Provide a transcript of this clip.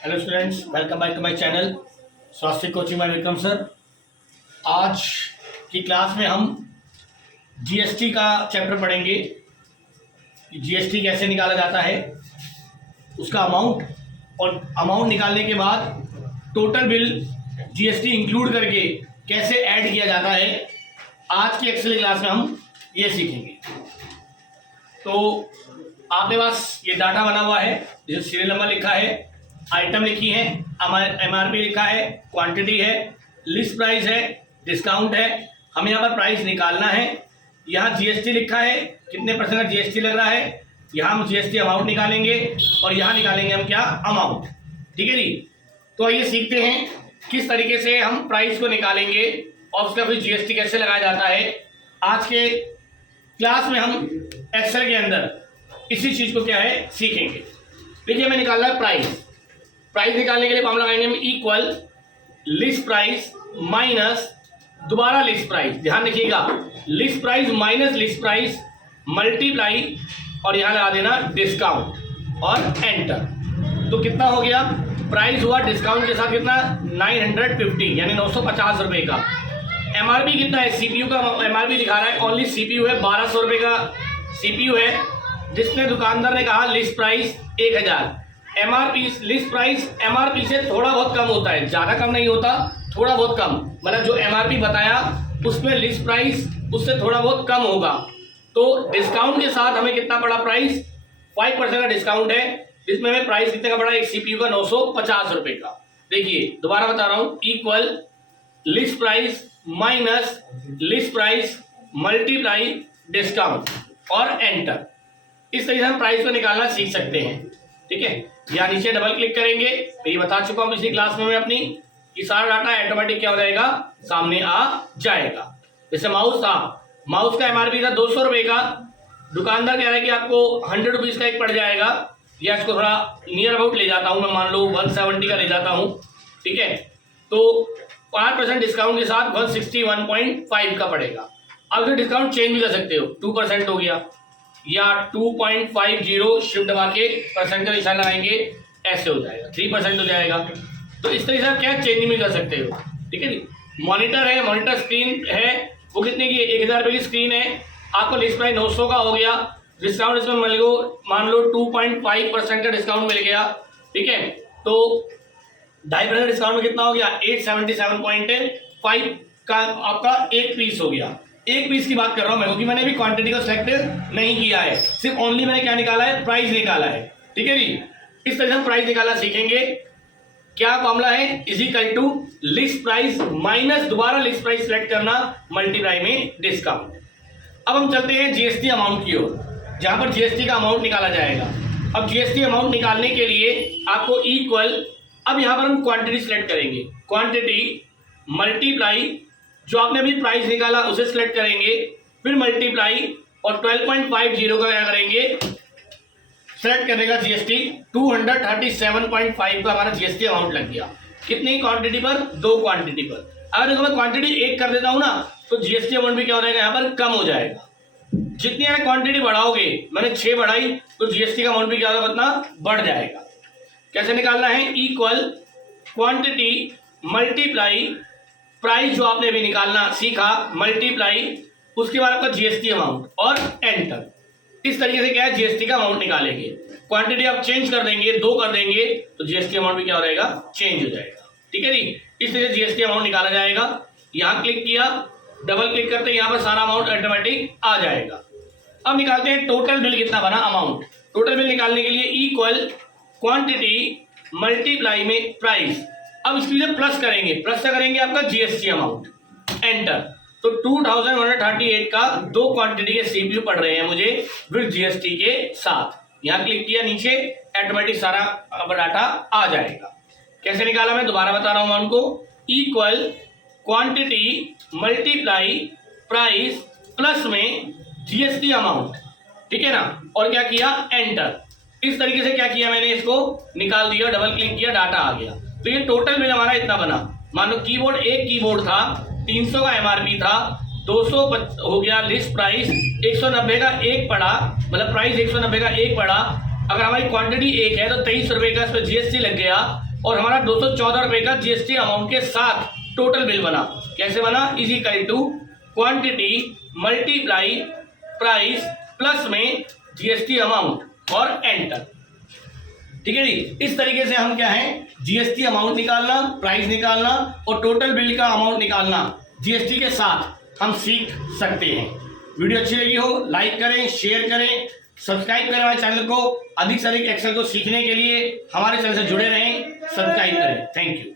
Hello students, welcome back to my channel स्वास्थ्य coaching by Vikram sir. आज की class में हम जीएसटी का चैप्टर पढ़ेंगे। जीएसटी कैसे निकाला जाता है, उसका अमाउंट, और अमाउंट निकालने के बाद टोटल बिल जीएसटी इंक्लूड करके कैसे ऐड किया जाता है। आज की एक्सेल क्लास में हम ये सीखेंगे। तो आपके पास ये डाटा बना हुआ है, जिसमें सीरियल नंबर लिखा है, आइटम लिखी है, एमआरपी लिखा है, क्वांटिटी है, लिस्ट प्राइस है, डिस्काउंट है। हमें यहाँ पर प्राइस निकालना है। यहाँ जीएसटी लिखा है, कितने परसेंट का जीएसटी लग रहा है। यहाँ हम जीएसटी अमाउंट निकालेंगे और यहाँ निकालेंगे हम क्या, अमाउंट। ठीक है जी। तो आइए सीखते हैं किस तरीके से हम प्राइस को निकालेंगे और उसका फिर जीएसटी कैसे लगाया जाता है। आज के क्लास में हम एक्सेल के अंदर इसी चीज़ को क्या है सीखेंगे। देखिए, हमें निकालना है प्राइस। प्राइस निकालने के लिए फॉर्मूला लगाएंगे हम इक्वल लिस्ट प्राइस माइनस दोबारा लिस्ट प्राइस। ध्यान रखिएगा, list price minus list price multiply और यहाँ लगा देना डिस्काउंट और एंटर। तो कितना हो गया, प्राइस हुआ डिस्काउंट के साथ कितना, 950 यानी 950 रुपये का। एमआरपी कितना है, सीपीयू का एमआरपी दिखा रहा है, ओनली सीपीयू है, 1200 रुपये का सीपीयू है। जिसने दुकानदार ने कहा list price 1000, MRP list price MRP से थोड़ा बहुत कम होता है, ज़्यादा कम नहीं होता, थोड़ा बहुत कम। मतलब जो एमआरपी बताया उसमें लिस्ट प्राइस उससे थोड़ा बहुत कम होगा। तो डिस्काउंट के साथ हमें कितना पड़ा प्राइस, 5% का डिस्काउंट है, जिसमें हमें प्राइस कितने का पड़ा, एक सीपीयू का 950 रुपये का। देखिए दोबारा बता रहा हूँ, equal list price minus list price multiply discount और एंटर। इस तरीके से हम प्राइस को निकालना सीख सकते हैं। ठीक है, यहाँ नीचे डबल क्लिक करेंगे। मैं ये बता चुका हूँ पिछली क्लास में मैं अपनी, कि सारा डाटा ऑटोमेटिक क्या हो जाएगा, सामने आ जाएगा। जैसे माउस था, माउस का एमआरपी था 200 रुपये का, दुकानदार कह रहा है कि आपको 100 रुपीज़ का एक पड़ जाएगा, या इसको थोड़ा नियर अबाउट ले जाता हूँ मैं, मान लो 170 का ले जाता हूँ। ठीक है, तो 5% डिस्काउंट के साथ 161.5 का पड़ेगा। अब फिर डिस्काउंट चेंज भी कर सकते हो, 2% हो गया, या 2.50 शिफ्ट दबा के परसेंट का निशान लगाएंगे, ऐसे हो जाएगा, 3% हो जाएगा। तो इस तरीके से आप क्या चेंज भी कर सकते हो। ठीक है जी। मॉनिटर है, मॉनिटर स्क्रीन है, वो कितने की, 1000 रुपये की स्क्रीन है। आपको लिस्ट प्राइस 900 का हो गया, डिस्काउंट इसमें मान लो 2.5% का डिस्काउंट मिल गया। ठीक है, तो 2.5% डिस्काउंट में कितना हो गया, 877.5 का आपका एक पीस हो गया। एक पीस की बात कर रहा हूं मैं, क्योंकि मैंने भी क्वांटिटी को सिलेक्ट नहीं किया है, सिर्फ ओनली मैंने क्या निकाला है, प्राइस निकाला है। ठीक है जी। इस तरह से हम प्राइस निकालना सीखेंगे। क्या मामला है, is equal to list price minus दोबारा लिस्ट प्राइस सिलेक्ट करना मल्टीप्लाई में डिस्काउंट। अब हम चलते हैं जीएसटी अमाउंट की ओर, जहां पर जीएसटी का अमाउंट निकाला जाएगा। अब जीएसटी अमाउंट निकालने के लिए आपको इक्वल, अब यहां पर हम क्वांटिटी सिलेक्ट करेंगे, क्वांटिटी मल्टीप्लाई जो आपने अभी प्राइस निकाला उसे सिलेक्ट करेंगे, फिर मल्टीप्लाई और 12.50 का क्या करेंगे, सेलेक्ट करने का जीएसटी 237.5 का हमारा जीएसटी अमाउंट लग गया। कितनी क्वांटिटी पर, 2 क्वांटिटी पर। अगर देखो मैं क्वांटिटी 1 कर देता हूं ना, तो जीएसटी अमाउंट भी क्या हो जाएगा, यहाँ पर कम हो जाएगा। जितनी आप क्वांटिटी बढ़ाओगे, मैंने 6 बढ़ाई, तो जीएसटी का अमाउंट भी क्या होगा, उतना बढ़ जाएगा। कैसे निकालना है, इक्वल क्वांटिटी मल्टीप्लाई प्राइस जो आपने अभी निकालना सीखा मल्टीप्लाई, उसके बाद आपका जीएसटी अमाउंट और एंटर। इस तरीके से क्या है, जीएसटी का अमाउंट निकालेंगे। क्वांटिटी आप चेंज कर देंगे, 2 कर देंगे, तो जीएसटी अमाउंट भी क्या हो जाएगा, चेंज हो जाएगा। ठीक है जी। इस तरह से जीएसटी अमाउंट निकाला जाएगा। यहाँ क्लिक किया, डबल क्लिक करते यहाँ पर सारा अमाउंट ऑटोमेटिक आ जाएगा। अब निकालते हैं टोटल बिल कितना बना, अमाउंट। टोटल बिल निकालने के लिए इक्वल क्वांटिटी मल्टीप्लाई में प्राइस। अब इसके लिए प्लस करेंगे, प्लस क्या करेंगे, आपका जीएसटी अमाउंट, एंटर। तो 2138 का 2 क्वांटिटी के सीपीयू पड़ रहे हैं मुझे विद जीएसटी के साथ। यहाँ क्लिक किया, नीचे ऑटोमेटिक सारा डाटा आ जाएगा। कैसे निकाला मैं दोबारा बता रहा हूँ अमाउंट को, equal quantity multiply price plus में जीएसटी अमाउंट। ठीक है ना, और क्या किया, एंटर। इस तरीके से क्या किया मैंने, इसको निकाल दिया, डबल क्लिक किया, डाटा आ गया। तो ये टोटल बिल हमारा इतना बना। मान लो कीबोर्ड, एक कीबोर्ड था, 300 का एमआरपी था, 200 हो गया लिस्ट प्राइस, 190 का एक पड़ा, मतलब प्राइस 190 का एक पड़ा। अगर हमारी क्वांटिटी 1 है तो 23 रुपये का इस पर जीएसटी लग गया, और हमारा 214 रुपये का जीएसटी अमाउंट के साथ टोटल बिल बना। कैसे बना? Is equal to quantity multiply price plus में जीएसटी अमाउंट और एंटर। ठीक है जी। इस तरीके से हम क्या है, जीएसटी अमाउंट निकालना, प्राइस निकालना और टोटल बिल का अमाउंट निकालना जीएसटी के साथ हम सीख सकते हैं। वीडियो अच्छी लगी हो लाइक करें, शेयर करें, सब्सक्राइब करें हमारे चैनल को। अधिक से अधिक एक्सेल को सीखने के लिए हमारे चैनल से जुड़े रहें, सब्सक्राइब करें। Thank you.